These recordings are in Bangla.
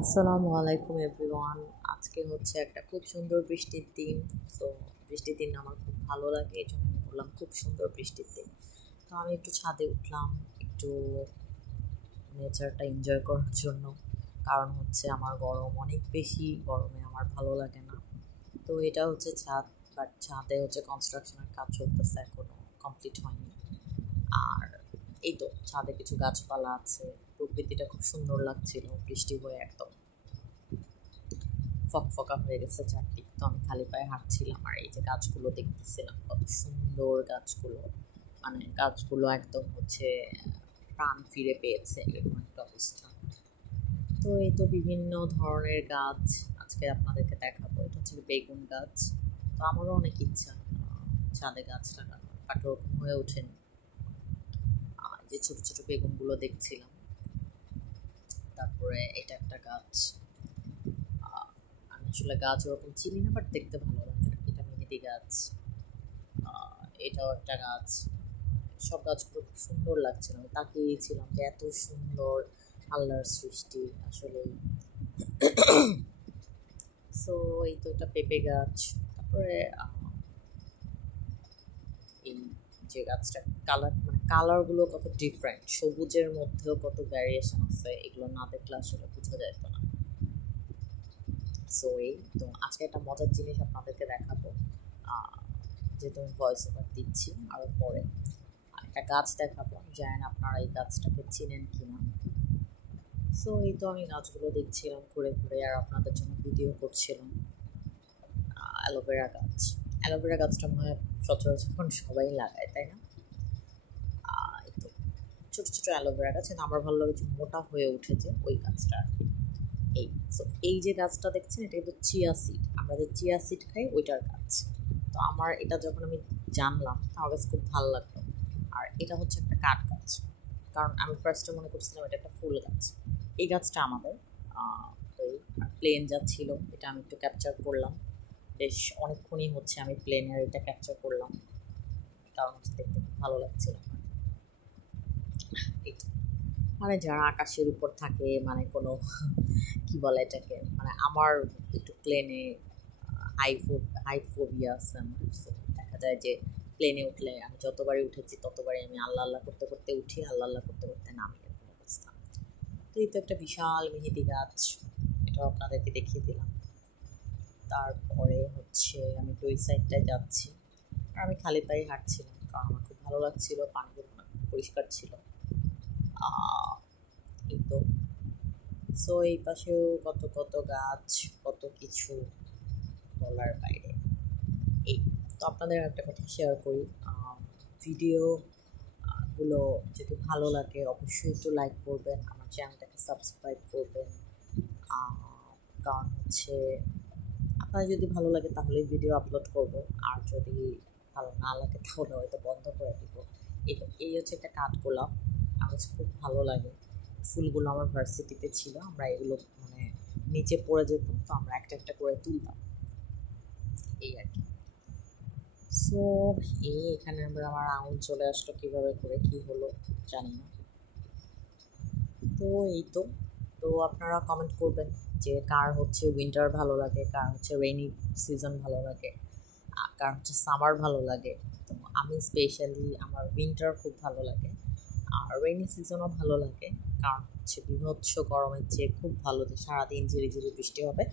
আসসালামু আলাইকুম এভরিওয়ান। আজকে হচ্ছে একটা খুব সুন্দর বৃষ্টির দিন। তো বৃষ্টির দিন আমার খুব ভালো লাগে, এই জন্য আমি বললাম খুব সুন্দর বৃষ্টির দিন। তো আমি একটু ছাদে উঠলাম, একটু নেচারটা এনজয় করার জন্য। কারণ হচ্ছে আমার গরম অনেক বেশি, গরমে আমার ভালো লাগে না। তো এটা হচ্ছে ছাদ, বাট ছাদে হচ্ছে কনস্ট্রাকশনের কাজ চলতেছে, এখনো কমপ্লিট হয়নি। আর এই তো ছাদে কিছু গাছপালা আছে, প্রকৃতিটা খুব সুন্দর লাগছিল বৃষ্টি হয়ে একদম ফকফকা হয়ে গেছে চারদিক। তো আমি খালি পায়ে হাঁটছিলাম আর এই যে গাছগুলো দেখতেছিলাম, কত সুন্দর গাছগুলো, মানে গাছগুলো একদম হচ্ছে প্রাণ ফিরে পেয়েছে, এরকম একটা অবস্থা। তো এই তো বিভিন্ন ধরনের গাছ আজকে আপনাদেরকে দেখাবো। এটা হচ্ছে বেগুন গাছ। তো আমারও অনেক ইচ্ছা ছাদে গাছ লাগানো, বাট ওরকম হয়ে ওঠেনি। যে ছোট ছোট বেগুনগুলো দেখছিলাম। তারপরে এটা একটা গাছ, আমি আসলে গাছ ওরকম চিনি না, বাট দেখতে ভালো লাগে। এটা মেহেদি গাছ, এটাও একটা গাছ। সব গাছগুলো খুব সুন্দর লাগছিল, আমি তাকিয়েছিলাম যে এত সুন্দর আল্লাহর সৃষ্টি আসলে। সো এই তো একটা পেঁপে গাছ। তারপরে এই যে গাছটা কালার, মানে কালারগুলো কত ডিফারেন্ট, সবুজের মধ্যেও কত ভ্যারিয়েশন আছে, এগুলো না দেখলে আসলে বোঝা যেত না। সো এই তো আজকে একটা মজার জিনিস আপনাদেরকে দেখাবো, যেহেতু আমি ভয়েস ওভার দিচ্ছি আরও পরে। একটা গাছ দেখাবো, জানেন না আপনারা এই গাছটাকে চিনেন কিনা। সো এই তো আমি গাছগুলো দেখছিলাম ঘুরে ঘুরে আর আপনাদের জন্য ভিডিও করছিলাম। অ্যালোভেরা গাছ, অ্যালোভেরা গাছটা মনে হয় সচরাচর এখন সবাই লাগায়, তাই না? এই তো ছোটো ছোটো অ্যালোভেরা গাছ, কিন্তু আমার ভালো লাগে যে মোটা হয়ে উঠেছে ওই গাছটা আর কি। এই সো এই যে গাছটা দেখছেন, এটা কিন্তু চিয়া সিড, আমরা যে চিয়া সিড খাই ওইটার গাছ। তো আমার এটা যখন আমি জানলাম, আমার কাছে খুব ভালো লাগলো। আর এটা হচ্ছে একটা কাঠ গাছ, কারণ আমি ফার্স্টে মনে করছিলাম এটা একটা ফুল গাছ। এই গাছটা আমাদের তো এই প্লেন যাচ্ছিল, এটা আমি একটু ক্যাপচার করলাম। বেশ অনেকক্ষণই হচ্ছে আমি প্লেনের এটা ক্যাপচার করলাম, কারণ হচ্ছে দেখতে খুব ভালো লাগছিল আমার। এই তো, মানে যারা আকাশের উপর থাকে, মানে কোনো কি বলে এটাকে, মানে আমার একটু প্লেনে হাইট ফোবিয়া আছে আমার। So, দেখা যায় যে প্লেনে উঠলে, আমি যতবারই উঠেছি ততবারই আমি আল্লাহ আল্লাহ করতে করতে উঠি, আল্লাহ আল্লাহ করতে করতে নামি, এরকম অবস্থা। তো এই তো একটা বিশাল মেহেদি গাছ, এটাও আপনাদেরকে দেখিয়ে দিলাম। তারপরে হচ্ছে আমি তো ওই সাইডটায় যাচ্ছি, আর আমি খালি পায়ে হাঁটছিলাম কারণ আমার খুব ভালো লাগছিল, পানিগুলো অনেক পরিষ্কার ছিল। এই তো, সো এই পাশেও কত কত গাছ, কত কিছু বলার বাইরে। এই তো আপনাদের একটা কথা শেয়ার করি, ভিডিও গুলো যদি ভালো লাগে অবশ্যই একটু লাইক করবেন, আমার চ্যানেলটাকে সাবস্ক্রাইব করবেন। কারণ হচ্ছে আপনার যদি ভালো লাগে তাহলে ভিডিও আপলোড করব, আর যদি ভালো না লাগে তাহলে হয়তো বন্ধ করে দিব। এই হচ্ছে একটা কাঠগোলাপ, আমার কাছে খুব ভালো লাগে। ফুলগুলো আমার ভার্সিটিতে ছিল, আমরা এগুলো মানে নিচে পড়ে যেত, তো আমরা একটা একটা করে তুলতাম, এই আর কি। সো এখানে আমার আঙুল চলে আসলো কীভাবে করে, কী হলো জানি না। তো এই তো, তো আপনারা কমেন্ট করবেন যে কার হচ্ছে উইন্টার ভালো লাগে, কার হচ্ছে রেইনি সিজন ভালো লাগে, কার হচ্ছে সামার ভালো লাগে। তো আমি স্পেশালি আমার উইন্টার খুব ভালো লাগে, আর রেইনি সিজনও ভালো লাগে, কারণ হচ্ছে বিভৎস গরমের চেয়ে খুব ভালো যে সারাদিন ঝিরিঝিরি বৃষ্টি হবে।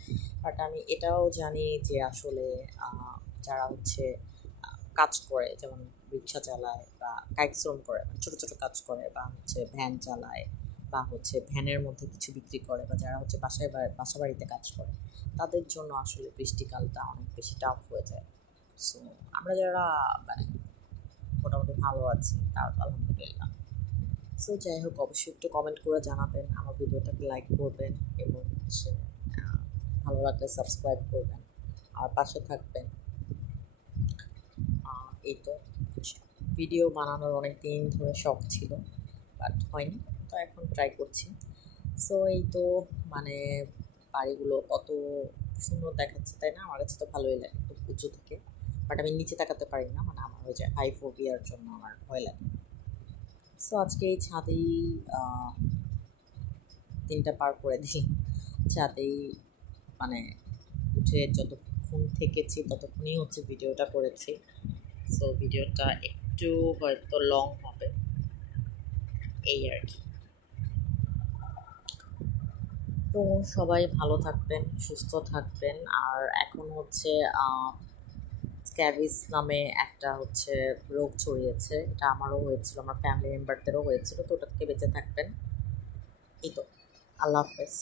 বাট আমি এটাও জানি যে আসলে যারা হচ্ছে কাজ করে, যেমন রিক্সা চালায় বা কায়িক শ্রম করে, মানে ছোটো ছোটো কাজ করে, বা হচ্ছে ভ্যান চালায়, বা হচ্ছে ভ্যানের মধ্যে কিছু বিক্রি করে, বা যারা হচ্ছে বাসা বাড়িতে কাজ করে, তাদের জন্য আসলে বৃষ্টিকালটা অনেক বেশি টাফ হয়ে যায়। সো আমরা যারা মানে মোটামুটি ভালো আছি তার তো আলহামদুলিল্লাহ। সো যাই হোক, অবশ্যই একটু কমেন্ট করে জানাবেন, আমার ভিডিওটাকে লাইক করবেন, এবং হচ্ছে ভালো লাগলে সাবস্ক্রাইব করবেন আর পাশে থাকবেন। এই তো, ভিডিও বানানোর অনেক দিন ধরে শখ ছিল, বাট হয়নি, তো এখন ট্রাই করছি। সো এই তো, মানে বাড়িগুলো কত সুন্দর দেখাচ্ছে, তাই না? আমার কাছে তো ভালোই লাগে খুব উঁচু থেকে, বাট আমি নিচে তাকাতে পারি না, মানে আমার ওই যে হাই ফোবিয়ার জন্য আমার ভয় লাগে। সো আজকে এই ছাদেই দিনটা পার করে দিই। ছাদেই মানে উঠে যতক্ষণ থেকেছি ততক্ষণই হচ্ছে ভিডিওটা করেছি। সো ভিডিওটা একটু হয়তো লং হবে, এই আর কি। তো সবাই ভালো থাকবেন, সুস্থ থাকবেন। আর এখন হচ্ছে স্ক্যাবিস নামে একটা হচ্ছে রোগ ছড়িয়েছে, এটা আমারও হয়েছিল, আমার ফ্যামিলি মেম্বারদেরও হয়েছিল, তো ওটা থেকে বেঁচে থাকবেন। এই তো, আল্লাহ হাফেজ।